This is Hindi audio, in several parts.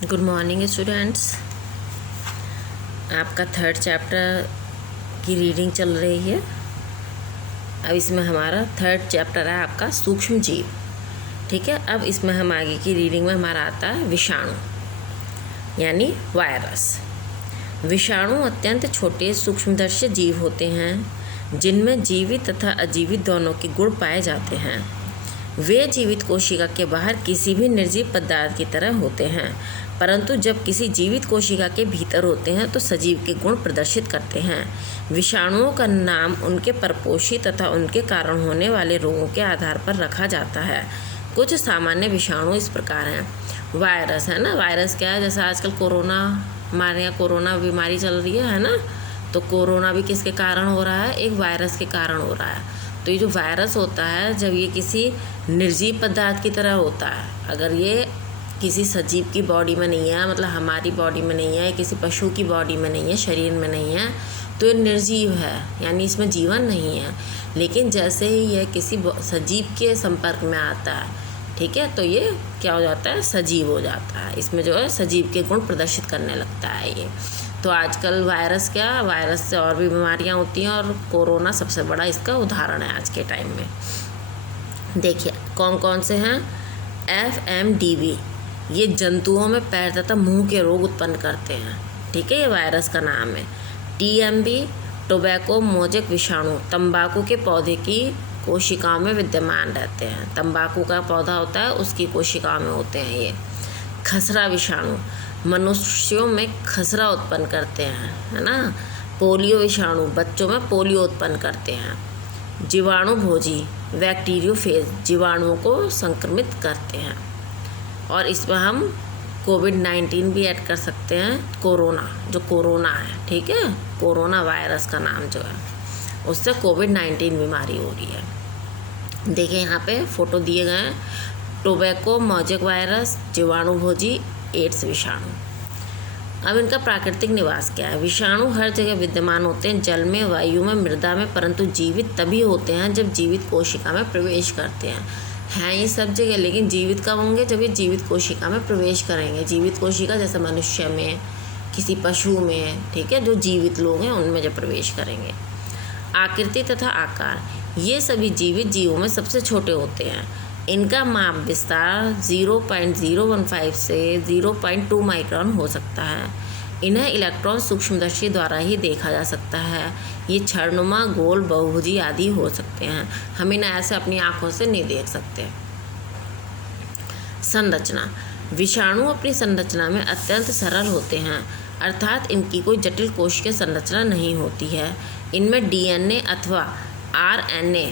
Good morning students. आपका थर्ड चैप्टर की रीडिंग चल रही है। अब इसमें हमारा थर्ड चैप्टर है आपका सूक्ष्म जीव। ठीक है, अब इसमें हम आगे की रीडिंग में हमारा आता है विषाणु यानी वायरस। विषाणु अत्यंत छोटे सूक्ष्मदर्शी जीव होते हैं जिनमें जीवित तथा अजीवित दोनों के गुण पाए जाते हैं। वे जीवित कोशिका के बाहर किसी भी निर्जीव पदार्थ की तरह होते हैं, परंतु जब किसी जीवित कोशिका के भीतर होते हैं तो सजीव के गुण प्रदर्शित करते हैं। विषाणुओं का नाम उनके परपोषी तथा उनके कारण होने वाले रोगों के आधार पर रखा जाता है। कुछ सामान्य विषाणु इस प्रकार हैं। वायरस है ना, वायरस क्या है, जैसे आजकल कोरोना, हमारे यहाँ कोरोना बीमारी चल रही है ना, तो कोरोना भी किसके कारण हो रहा है, एक वायरस के कारण हो रहा है। तो ये जो वायरस होता है, जब ये किसी निर्जीव पदार्थ की तरह होता है, अगर ये किसी सजीव की बॉडी में नहीं है, मतलब हमारी बॉडी में नहीं है, किसी पशु की बॉडी में नहीं है, शरीर में नहीं है, तो ये निर्जीव है, यानी इसमें जीवन नहीं है। लेकिन जैसे ही यह किसी सजीव के संपर्क में आता है, ठीक है, तो ये क्या हो जाता है, सजीव हो जाता है। इसमें जो है सजीव के गुण प्रदर्शित करने लगता है ये। तो आजकल वायरस से और भी बीमारियां होती हैं और कोरोना सबसे बड़ा इसका उदाहरण है आज के टाइम में। देखिए कौन कौन से हैं। FMDV, ये जंतुओं में पैर तथा मुंह के रोग उत्पन्न करते हैं। ठीक है, ये वायरस का नाम है। TMB, टोबैको मोजेक विषाणु, तंबाकू के पौधे की कोशिकाओं में विद्यमान रहते हैं। तंबाकू का पौधा होता है, उसकी कोशिकाओं में होते हैं ये। खसरा विषाणु, मनुष्यों में खसरा उत्पन्न करते हैं, है ना। पोलियो विषाणु, बच्चों में पोलियो उत्पन्न करते हैं। जीवाणु भोजी, बैक्टीरियोफेज, जीवाणुओं को संक्रमित करते हैं। और इसमें हम कोविड-19 भी ऐड कर सकते हैं। कोरोना है, ठीक है, कोरोना वायरस का नाम जो है, उससे कोविड-19 बीमारी हो रही है। देखिए यहाँ पे फोटो दिए गए हैं। टोबैको मोजेक वायरस, जीवाणु भोजी, एड्स विषाणु। अब इनका प्राकृतिक निवास क्या है। विषाणु हर जगह विद्यमान होते हैं, जल में, वायु में, मृदा में, परंतु जीवित तभी होते हैं जब जीवित कोशिका में प्रवेश करते हैं ये सब जगह, लेकिन जीवित कब होंगे, जब ये जीवित कोशिका में प्रवेश करेंगे। जीवित कोशिका जैसे मनुष्य में, किसी पशु में, ठीक है, जो जीवित लोग हैं उनमें जब प्रवेश करेंगे। आकृति तथा आकार, ये सभी जीवित जीवों में सबसे छोटे होते हैं। इनका माप विस्तार 0.015 से 0.2 माइक्रोन हो सकता है। इन्हें इलेक्ट्रॉन सूक्ष्मदर्शी द्वारा ही देखा जा सकता है। ये क्षणनुमा, गोल, बहुभुजी आदि हो सकते हैं। हम इन्हें ऐसे अपनी आँखों से नहीं देख सकते। संरचना, विषाणु अपनी संरचना में अत्यंत सरल होते हैं, अर्थात इनकी कोई जटिल कोशिकीय संरचना नहीं होती है। इनमें DNA अथवा RNA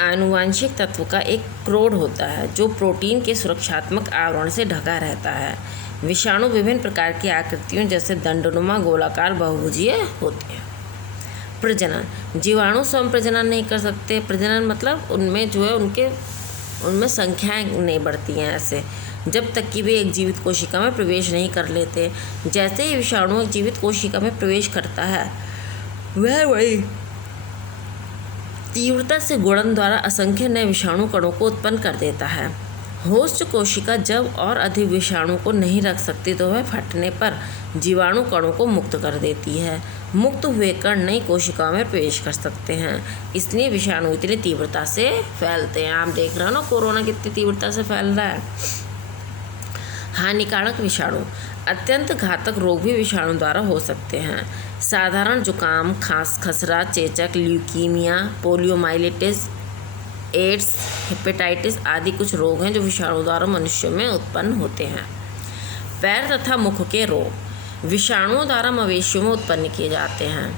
आनुवांशिक तत्व का एक क्रोड होता है जो प्रोटीन के सुरक्षात्मक आवरण से ढका रहता है। विषाणु विभिन्न प्रकार की आकृतियों जैसे दंडनुमा, गोलाकार, बहुभुजीय होते हैं। प्रजनन, जीवाणु स्वयं प्रजनन नहीं कर सकते। प्रजनन मतलब उनमें जो है उनमें संख्याएं नहीं बढ़ती हैं ऐसे, जब तक कि वे एक जीवित कोशिका में प्रवेश नहीं कर लेते। जैसे ही विषाणु एक जीवित कोशिका में प्रवेश करता है, वह वही तीव्रता से गुणन द्वारा असंख्य नए विषाणु कणों को उत्पन्न कर देता है। होस्ट कोशिका जब और अधिक विषाणु को नहीं रख सकती तो वह फटने पर जीवाणु कणों को मुक्त कर देती है। मुक्त हुए कण नई कोशिकाओं में प्रवेश कर सकते हैं, इसलिए विषाणु इतनी तीव्रता से फैलते हैं। आप देख रहे हो ना कोरोना कितनी तीव्रता से फैल रहा है। हानिकारक विषाणु, अत्यंत घातक रोग भी विषाणु द्वारा हो सकते हैं। साधारण जुकाम, खसरा, चेचक, ल्यूकीमिया, पोलियोमाइलिटिस, एड्स, हेपेटाइटिस आदि कुछ रोग हैं जो विषाणु द्वारा मनुष्यों में उत्पन्न होते हैं। पैर तथा मुख के रोग, विषाणुओं द्वारा मवेशियों में उत्पन्न किए जाते हैं।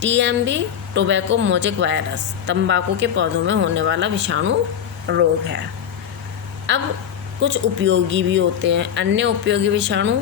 TMB, टोबैको मोजेक वायरस, तंबाकू के पौधों में होने वाला विषाणु रोग है। अब कुछ उपयोगी भी होते हैं। अन्य उपयोगी विषाणु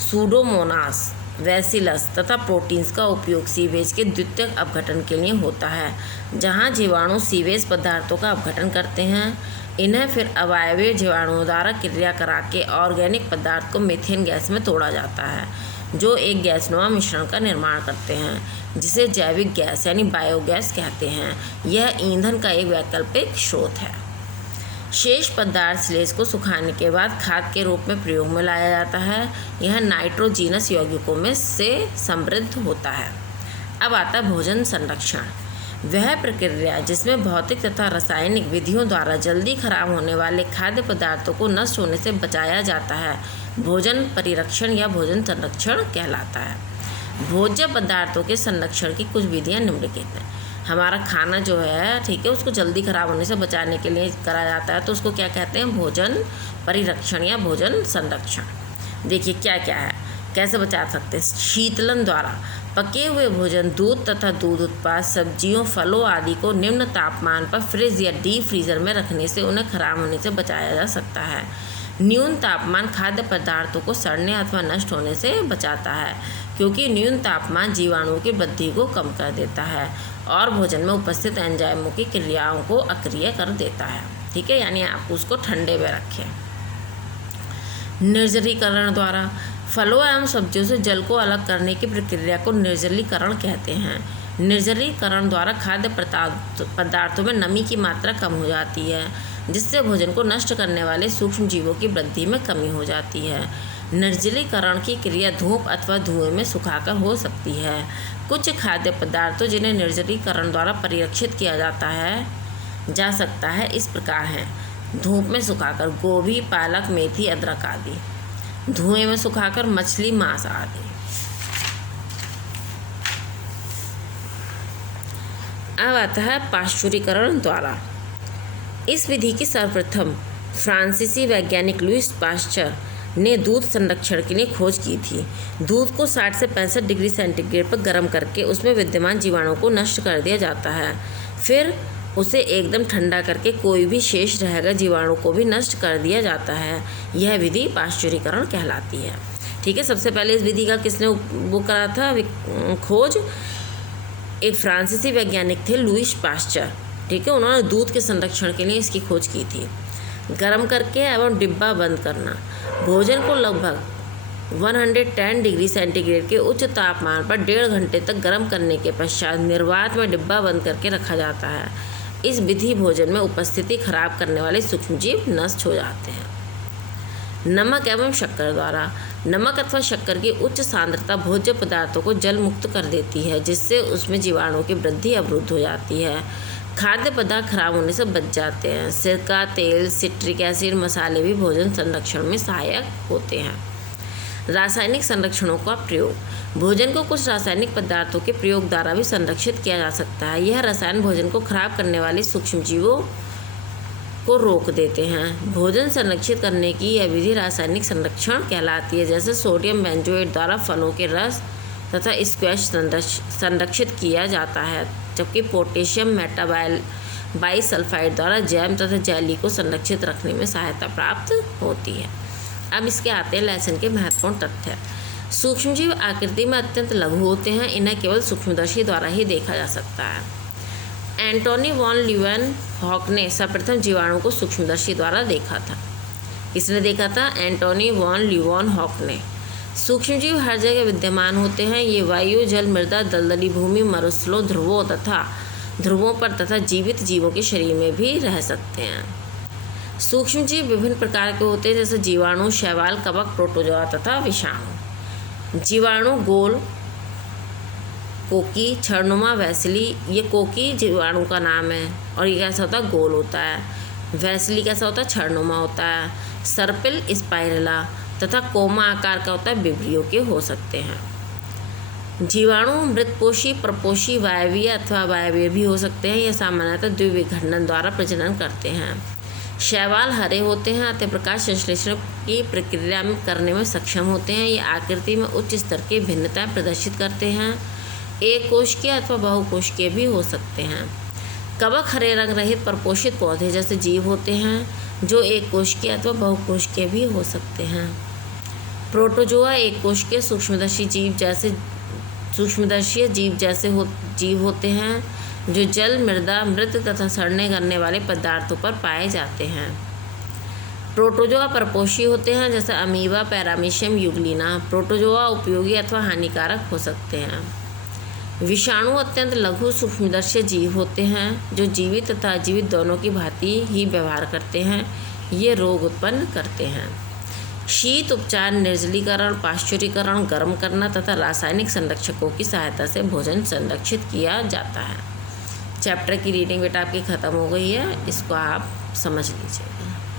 सूडोमोनास, वैसिलस तथा प्रोटीन्स का उपयोग सीवेज के द्वितीयक अपघटन के लिए होता है, जहां जीवाणु सीवेज पदार्थों का अपघटन करते हैं। इन्हें फिर अवायवीय जीवाणुओं द्वारा क्रिया करा के ऑर्गेनिक पदार्थ को मीथेन गैस में तोड़ा जाता है। जो एक गैसनुमा मिश्रण का निर्माण करते हैं, जिसे जैविक गैस यानी बायोगैस कहते हैं। यह ईंधन का एक वैकल्पिक स्रोत है। शेष पदार्थ स्लेज को सुखाने के बाद खाद के रूप में प्रयोग में लाया जाता है। यह नाइट्रोजीनस यौगिकों में से समृद्ध होता है। अब आता है भोजन संरक्षण। वह प्रक्रिया जिसमें भौतिक तथा रासायनिक विधियों द्वारा जल्दी खराब होने वाले खाद्य पदार्थों को नष्ट होने से बचाया जाता है, भोजन परिरक्षण या भोजन संरक्षण कहलाता है। भोज्य पदार्थों के संरक्षण की कुछ विधियाँ निम्नलिखित हैं। हमारा खाना जो है, ठीक है, उसको जल्दी खराब होने से बचाने के लिए करा जाता है, तो उसको क्या कहते हैं? भोजन परिरक्षण या भोजन संरक्षण। देखिए क्या क्या है, कैसे बचा सकते हैं। शीतलन द्वारा पके हुए भोजन, दूध तथा दूध उत्पाद, सब्जियों, फलों आदि को निम्न तापमान पर फ्रिज या डीप फ्रीजर में रखने से उन्हें खराब होने से बचाया जा सकता है। न्यून तापमान खाद्य पदार्थों को सड़ने अथवा नष्ट होने से बचाता है, क्योंकि न्यून तापमान जीवाणुओं की वृद्धि को कम कर देता है और भोजन में उपस्थित एंजाइमों की क्रियाओं को अक्रिय कर देता है। ठीक है, यानी आप उसको ठंडे में रखें। निर्जलीकरण द्वारा फलों एवं सब्जियों से जल को अलग करने की प्रक्रिया को निर्जलीकरण कहते हैं। निर्जलीकरण द्वारा खाद्य पदार्थों में नमी की मात्रा कम हो जाती है, जिससे भोजन को नष्ट करने वाले सूक्ष्म जीवों की वृद्धि में कमी हो जाती है। निर्जलीकरण की क्रिया धूप अथवा धुएं में सुखाकर हो सकती है। कुछ खाद्य पदार्थों जिन्हें निर्जलीकरण द्वारा परिरक्षित किया जा सकता है इस प्रकार हैं। धूप में सुखाकर गोभी, पालक, मेथी, अदरक आदि। धुएं में सुखाकर मछली, मांस आदि। अब आता है पाश्चुरीकरण द्वारा। इस विधि की सर्वप्रथम फ्रांसीसी वैज्ञानिक लुईस पाश्चर ने दूध संरक्षण के लिए खोज की थी। दूध को 60 से 65 डिग्री सेंटीग्रेड पर गर्म करके उसमें विद्यमान जीवाणुओं को नष्ट कर दिया जाता है। फिर उसे एकदम ठंडा करके कोई भी शेष रहेगा जीवाणु को भी नष्ट कर दिया जाता है। यह विधि पाश्चुरीकरण कहलाती है। ठीक है, सबसे पहले इस विधि का किसने वो करा था खोज? एक फ्रांसीसी वैज्ञानिक थे लुईस पाश्चर। ठीक है, उन्होंने दूध के संरक्षण के लिए इसकी खोज की थी। गर्म करके एवं डिब्बा बंद करना। भोजन को लगभग 110 डिग्री सेंटीग्रेड के उच्च तापमान पर 1.5 घंटे तक गर्म करने के पश्चात निर्वात में डिब्बा बंद करके रखा जाता है। इस विधि भोजन में उपस्थिति खराब करने वाले सूक्ष्मजीव नष्ट हो जाते हैं। नमक एवं शक्कर द्वारा। नमक अथवा शक्कर की उच्च सांद्रता भोज्य पदार्थों को जल मुक्त कर देती है, जिससे उसमें जीवाणुओं की वृद्धि अवरुद्ध हो जाती है। खाद्य पदार्थ खराब होने से बच जाते हैं। सिरका, तेल, सिट्रिक एसिड, मसाले भी भोजन संरक्षण में सहायक होते हैं। रासायनिक संरक्षणों का प्रयोग। भोजन को कुछ रासायनिक पदार्थों के प्रयोग द्वारा भी संरक्षित किया जा सकता है। यह रसायन भोजन को खराब करने वाले सूक्ष्मजीवों को रोक देते हैं। भोजन संरक्षित करने की यह विधि रासायनिक संरक्षण कहलाती है। जैसे सोडियम बेंजोएट द्वारा फलों के रस तथा स्क्वैश संरक्षित किया जाता है, जबकि पोटेशियम मेटाबाइसल्फाइड द्वारा जैम तथा जेली को संरक्षित रखने में सहायता प्राप्त होती है। अब इसके आते हैं लेसन के महत्वपूर्ण तथ्य। सूक्ष्मजीव आकृति में अत्यंत लघु होते हैं। इन्हें केवल सूक्ष्मदर्शी द्वारा ही देखा जा सकता है। एंटोनी वॉन लीeuwenhoek ने सर्वप्रथम जीवाणु को सूक्ष्मदर्शी द्वारा देखा था। किसने देखा था? एंटोनी वॉन लीeuwenhoek ने। सूक्ष्मजीव हर जगह विद्यमान होते हैं। ये वायु, जल, मृदा, दलदली भूमि, मरुस्थलों, ध्रुवों पर तथा जीवित जीवों के शरीर में भी रह सकते हैं। सूक्ष्मजीव विभिन्न प्रकार के होते हैं, जैसे जीवाणु, शैवाल, कवक, प्रोटोजोआ तथा विषाणु। जीवाणु गोल, कोकी, क्षणनुमा, वैसिली। ये कोकी जीवाणु का नाम है और ये कैसा होता है? गोल होता है। वैसिली कैसा होता है? क्षणनुमा होता है। सर्पिल, स्पाइरला तथा कोमा आकार का होता है, विब्रियो के हो सकते हैं। जीवाणु मृतपोषी, परपोषी, वायवीय अथवा वायवीय भी हो सकते हैं। ये सामान्यतः द्विविघटन द्वारा प्रजनन करते हैं। शैवाल हरे होते हैं, अतः प्रकाश संश्लेषण की प्रक्रिया में करने में सक्षम होते हैं। ये आकृति में उच्च स्तर की भिन्नताएं प्रदर्शित करते हैं। एक कोशिकीय अथवा बहुकोशिकीय भी हो सकते हैं। कवक हरे रंग रहित परपोषित पौधे जैसे जीव होते हैं, जो एक कोशिकीय अथवा बहुकोशिकीय भी हो सकते हैं। प्रोटोजोआ एक कोशिकीय सूक्ष्मदर्शी जीव जैसे जीव होते हैं, जो जल, मृदा, मृत तथा सड़ने करने वाले पदार्थों पर पाए जाते हैं। प्रोटोजोआ परपोषी होते हैं, जैसे अमीबा, पैरामीशियम, यूग्लिना। प्रोटोजोआ उपयोगी अथवा हानिकारक हो सकते हैं। विषाणु अत्यंत लघु सूक्ष्मदर्शी जीव होते हैं जो जीवित तथा अजीवित दोनों की भांति ही व्यवहार करते हैं। ये रोग उत्पन्न करते हैं। शीत उपचार, निर्जलीकरण, पाश्चुरीकरण, गर्म करना तथा रासायनिक संरक्षकों की सहायता से भोजन संरक्षित किया जाता है। चैप्टर की रीडिंग बेटा आपकी ख़त्म हो गई है, इसको आप समझ लीजिएगा।